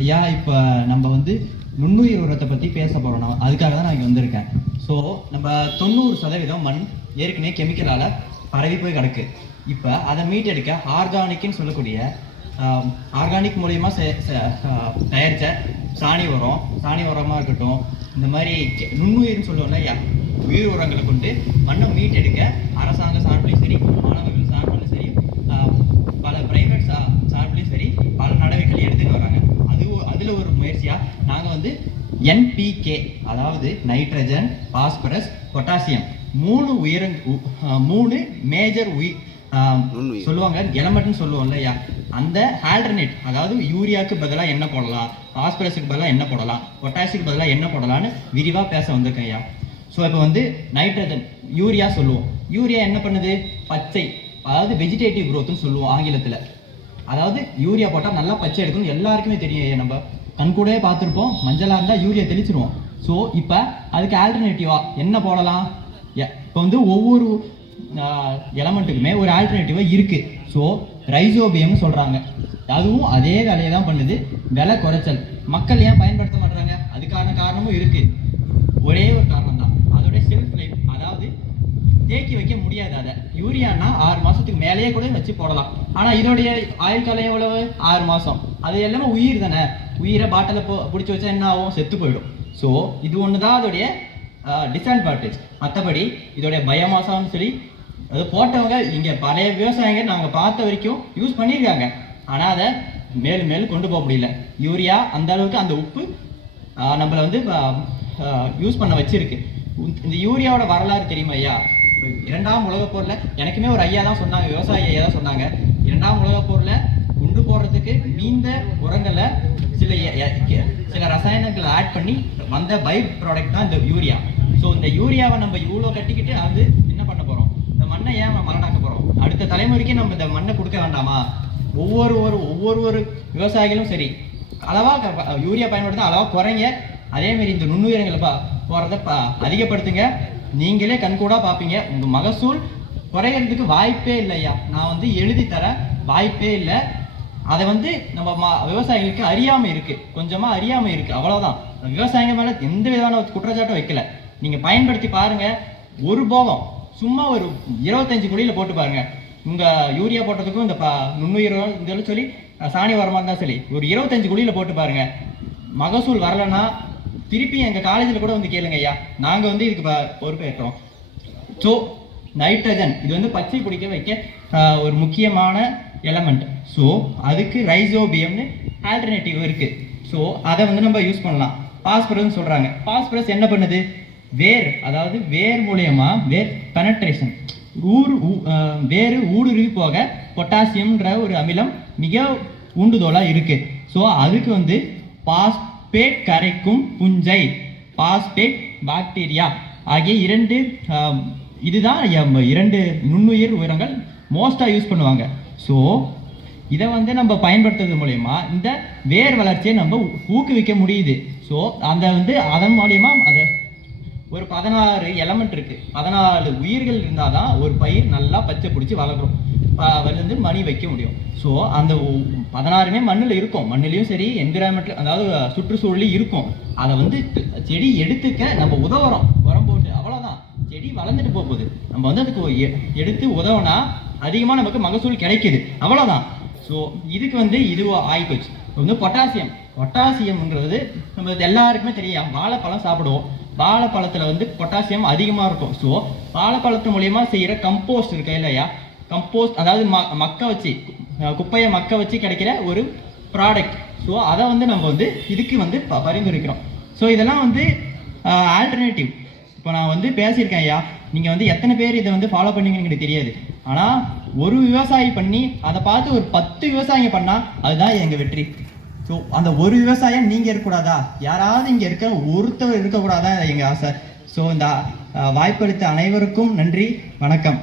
ஐயா, இப்போ நம்ம வந்து நுண்ணுயிர் உரத்தை பற்றி பேச போகிறோம். நான் அதுக்காக தான் நான் இங்கே வந்திருக்கேன். ஸோ நம்ம 90% மண் ஏற்கனவே கெமிக்கலால் பரவி போய் கிடக்கு. இப்போ அதை மீட்டெடுக்க ஆர்கானிக்னு சொல்லக்கூடிய ஆர்கானிக் மூலயமா தயாரித்த சாணி உரமாக இருக்கட்டும், இந்த மாதிரி நுண்ணுயிர்னு சொல்லுவோம்ல ஐயா, உயிர் உரங்களை கொண்டு மண்ணை மீட்டெடுக்க அரசாங்க சார்பிலையும் சரி, மாணவர்கள் சார்பிலையும் சரி, பல பிரைவேட் சார்பிலையும் சரி பல நடவடிக்கைகள் எடுத்துட்டு வராங்க. அதில் ஒரு முயற்சியாக நாங்கள் வந்து NPK, அதாவது நைட்ரஜன், பாஸ்பரஸ், பொட்டாசியம், மூணு மேஜர் சொல்லுவாங்க எலமெண்ட்னு சொல்லுவோம்ல ஐயா, அந்த ஆல்டர்னேட், அதாவது யூரியாவுக்கு பதிலாக என்ன போடலாம், பாஸ்பரஸுக்கு பதிலாக என்ன போடலாம், பொட்டாசியத்துக்கு பதிலாக என்ன போடலான்னு விரிவாக பேச வந்திருக்கேன் ஐயா. ஸோ இப்போ வந்து நைட்ரஜன், யூரியா சொல்லுவோம். யூரியா என்ன பண்ணுது? பச்சை, அதாவது வெஜிடேட்டிவ் க்ரோத்துன்னு சொல்லுவோம் ஆங்கிலத்தில். அதாவது யூரியா போட்டால் நல்லா பச்சை எடுக்கணும், எல்லாருக்குமே தெரியும். நம்ம கண்கூடவே பார்த்துருப்போம், மஞ்சளாக இருந்தால் யூரியா தெளிச்சிருவோம். ஸோ இப்போ அதுக்கு ஆல்டர்னேட்டிவாக என்ன போடலாம்? இப்போ வந்து ஒவ்வொரு எலமெண்ட்டுக்குமே ஒரு ஆல்டர்னேட்டிவாக இருக்குது. ஸோ ரைசோபியம்னு சொல்கிறாங்க. அதுவும் அதே வேலையை தான் பண்ணுது, விலை குறைச்சல். மக்கள் ஏன் பயன்படுத்த மாட்டாங்க? அதுக்கான காரணமும் இருக்குது. ஒரே ஒரு காரணம் தான், அதோடைய செல்ஃப் லைஃப், அதாவது தேக்கி வைக்க முடியாது. அதை யூரியானா 6 மாதத்துக்கு மேலேயே கூட வச்சு போடலாம். ஆனால் இதோடைய ஆயுள் காலம் எவ்வளவு? 6 மாதம். அது எல்லாமே உயிர் தானே. உயிரை பாட்டில் பிடிச்சி வச்சா என்ன ஆகும்? செத்து போயிடும். ஸோ இது ஒன்று தான் அதோடைய டிஸ்அட்வான்டேஜ். மற்றபடி இதோடைய பயோமாஸான்னு சொல்லி அது போட்டவங்க இங்கே பழைய விவசாயிங்க நாங்கள் பார்த்த வரைக்கும் யூஸ் பண்ணியிருக்காங்க. ஆனால் அதை மேலும் மேலும் கொண்டு போக முடியல. யூரியா அந்த அளவுக்கு அந்த உப்பு நம்மளை வந்து யூஸ் பண்ண வச்சிருக்கு. இந்த யூரியாவோட வரலாறு தெரியுமா ஐயா? 2ஆம் உலகப் போரில் எனக்குமே ஒரு ஐயா தான் சொன்னாங்க, விவசாயி ஐயா தான் சொன்னாங்க, 2ஆம் உலகப் போரில் குண்டு போடுறதுக்கு மீந்த உரங்களை சில ரசாயனங்களை ஆட் பண்ணி வந்த பை ப்ராடக்ட் தான் இந்த யூரியா. ஸோ இந்த யூரியாவை நம்ம இவ்வளோ கட்டிக்கிட்டு அது என்ன பண்ண போகிறோம்? இந்த மண்ணை ஏன் மலடாக்க போகிறோம்? அடுத்த தலைமுறைக்கு நம்ம இந்த மண்ணை கொடுக்க வேண்டாமா? ஒவ்வொரு விவசாயிகளும் சரி, அளவாக யூரியா பயன்படுத்த அளவாக குறைங்க. அதேமாரி இந்த நுண்ணுயிரங்களை போகிறத அதிகப்படுத்துங்க. நீங்களே கண்கூடாக பார்ப்பீங்க, உங்கள் மகசூல் குறையிறதுக்கு வாய்ப்பே இல்லையா. நான் வந்து எழுதி தர வாய்ப்பே இல்லை. அதை வந்து நம்ம விவசாயிகளுக்கு அறியாமல் இருக்குது, கொஞ்சமாக அறியாமல் இருக்குது, அவ்வளோதான். விவசாயிங்க மேலே எந்த விதமான குற்றச்சாட்டும் வைக்கல. நீங்கள் பயன்படுத்தி பாருங்கள். ஒரு போகம் சும்மா ஒரு 25 குழியில் போட்டு பாருங்கள். உங்கள் யூரியா போட்டதுக்கும் இந்த நுண்ணுயிர் இதெல்லாம் சொல்லி சாணி உரமாக இருந்தால் சரி, ஒரு 25 குழியில் போட்டு பாருங்கள். மகசூல் வரலைன்னா திருப்பி எங்கள் காலேஜில் கூட வந்து கேளுங்க ஐயா, நாங்கள் வந்து இதுக்கு பொறுப்பேற்றோம். ஸோ நைட்ரஜன் இது வந்து பச்சை பிடிக்க வைக்க ஒரு முக்கியமான எலமெண்ட். ஸோ அதுக்கு ரைசோபியம்னு ஆல்டர்னேட்டிவ் இருக்குது. ஸோ அதை வந்து நம்ம யூஸ் பண்ணலாம். பாஸ்பரஸ்ன்னு சொல்கிறாங்க. பாஸ்பரஸ் என்ன பண்ணுது? வேர், அதாவது வேர் மூலயமா வேர் பெனட்ரேஷன், வேறு ஊடுருவி போக பொட்டாசியம்ன்ற ஒரு அமிலம் மிக ஊண்டுதோலாக இருக்குது. ஸோ அதுக்கு வந்து பாஸ்பேட் கரைக்கும் புஞ்சை, பாஸ்பேட் பாக்டீரியா ஆகிய இதுதான் 2 நுண்ணுயிர் உரங்கள் மோஸ்ட்டாக யூஸ் பண்ணுவாங்க. ஸோ இதை வந்து நம்ம பயன்படுத்துறது மூலயமா இந்த வேர் வளர்ச்சியை நம்ம ஊக்குவிக்க முடியுது. ஸோ அதன் மூலயமா அதை ஒரு 16 எலமெண்ட் இருக்குது, 14 உயிர்கள் இருந்தால் தான் ஒரு பயிர் நல்லா பச்சை பிடிச்சி வளரும், வந்து மணி வைக்க முடியும். ஸோ அந்த 16மே மண்ணில் இருக்கும். மண்ணிலையும் சரி, என்விரான்மெண்ட்ல, அதாவது சுற்றுச்சூழலையும் இருக்கும். அதை வந்து செடி எடுத்துக்க நம்ம உதவுறோம், உரம் போட்டு, அவ்வளோதான். செடி வளர்ந்துட்டு போகுது, நம்ம வந்து அதுக்கு எடுத்து உதவுனா அதிகமாக நமக்கு மகசூல் கிடைக்குது, அவ்வளோதான். ஸோ இதுக்கு வந்து இதுவோ ஆயிப்போச்சு. வந்து பொட்டாசியம்ங்கிறது நம்ம எல்லாருக்குமே தெரியும். வாழைப்பழம் சாப்பிடுவோம், வாழைப்பழத்தில் வந்து பொட்டாசியம் அதிகமாக இருக்கும். ஸோ வாழைப்பழத்து மூலயமா செய்கிற கம்போஸ்ட் இருக்கு இல்லையா, கம்போஸ்ட், அதாவது குப்பையை மக்க வச்சு கிடைக்கிற ஒரு ப்ராடக்ட். ஸோ அதை வந்து நம்ம வந்து இதுக்கு வந்து பரிந்துரைக்கிறோம். ஸோ இதெல்லாம் வந்து ஆல்டர்னேட்டிவ். இப்போ நான் வந்து பேசியிருக்கேன் ஐயா, நீங்கள் வந்து எத்தனை பேர் இதை வந்து ஃபாலோ பண்ணீங்கன்னு எனக்கு தெரியாது. ஆனால் ஒரு விவசாயி பண்ணி அதை பார்த்து ஒரு 10 விவசாயிங்க பண்ணால் அதுதான் எங்கள் வெற்றி. ஸோ அந்த ஒரு விவசாயம் நீங்கள் இருக்கக்கூடாதா? யாராவது இங்கே இருக்கிற ஒருத்தர் இருக்கக்கூடாதா? எங்கள் ஆசை. ஸோ இந்த வாய்ப்பளித்த அனைவருக்கும் நன்றி, வணக்கம்.